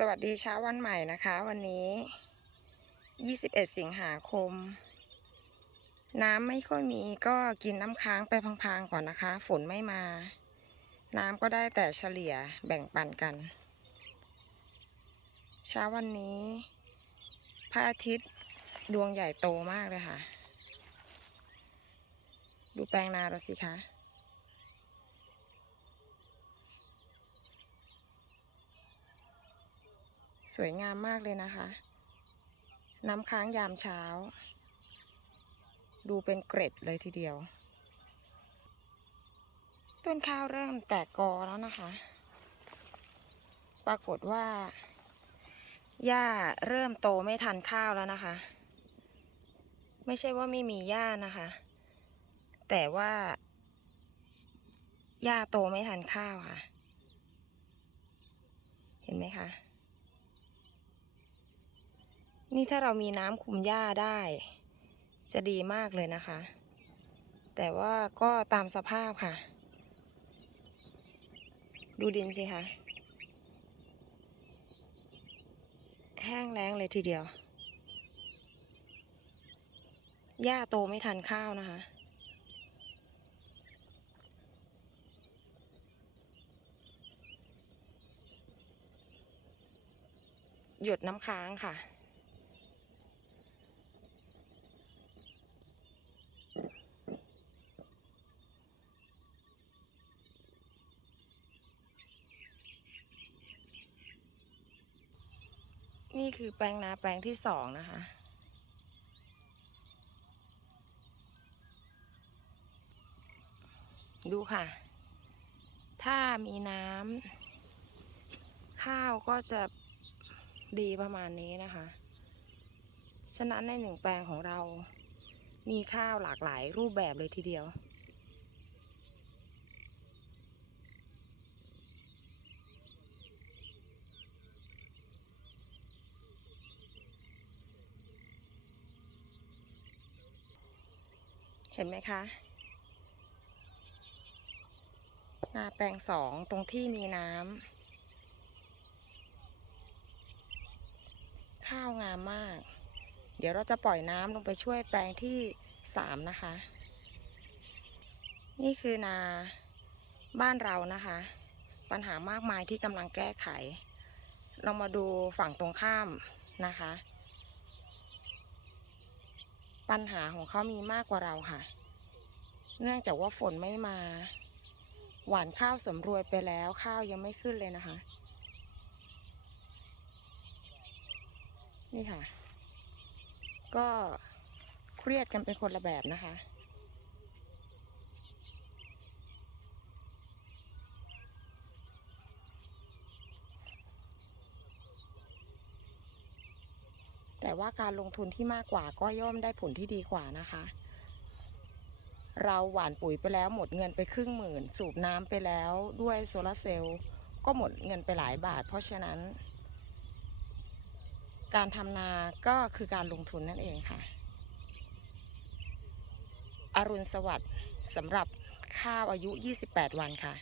สวัสดีเช้าวันใหม่นะคะ วันนี้ 21 สิงหาคม น้ำไม่ค่อยมีก็กินน้ำค้างไปพลางๆก่อนนะคะ ฝนไม่มา น้ำก็ได้แต่เฉลี่ยแบ่งปันกัน เช้าวันนี้พระอาทิตย์ดวงใหญ่โตมากเลยค่ะ ดูแปลงนาเราสิคะ สวยงามมากเลยนะคะ น้ำค้างยามเช้า ดูเป็นเกร็ดเลยทีเดียว ต้นข้าวเริ่มแตกกอแล้วนะคะ ปรากฏว่าหญ้าเริ่มโตไม่ทันข้าวแล้วนะคะ ไม่ใช่ว่าไม่มีหญ้านะคะ แต่ว่าหญ้าโตไม่ทันข้าวค่ะ เห็นไหมคะ นี่ถ้าเรามีน้ำคุมหญ้าได้ จะดีมากเลยนะคะ แต่ว่าก็ตามสภาพค่ะ ดูดินสิคะแห้งแล้งเลยทีเดียวหญ้าโตไม่ทันข้าวนะคะ หยดน้ำค้างค่ะ นี่คือแปลงนาแปลงที่สองนะคะ ดูค่ะ ถ้ามีน้ำข้าวก็จะดีประมาณนี้นะคะ ฉะนั้นในหนึ่งแปลงของเรามีข้าวหลากหลายรูปแบบเลยทีเดียว เห็นไหมคะ นาแปลงสองตรงที่มีน้ำข้าวงามมาก เดี๋ยวเราจะปล่อยน้ำลงไปช่วยแปลงที่สามนะคะ นี่คือนาบ้านเรานะคะ ปัญหามากมายที่กำลังแก้ไข เรามาดูฝั่งตรงข้ามนะคะ ปัญหาของเขามีมากกว่าเราค่ะ เนื่องจากว่าฝนไม่มา หวานข้าวสำรวยไปแล้วข้าวยังไม่ขึ้นเลยนะคะ นี่ค่ะ ก็เครียดกันเป็นคนละแบบนะคะ แต่ว่าการลงทุนที่มากกว่าก็ย่อมได้ผลที่ดีกว่านะคะ เราหว่านปุ๋ยไปแล้วหมดเงินไปครึ่งหมื่น สูบน้ำไปแล้วด้วยโซลาร์เซลล์ก็หมดเงินไปหลายบาท เพราะฉะนั้น การทำนาก็คือการลงทุนนั่นเองค่ะ อรุณสวัสดิ์สำหรับข้าวอายุ 28 วันค่ะ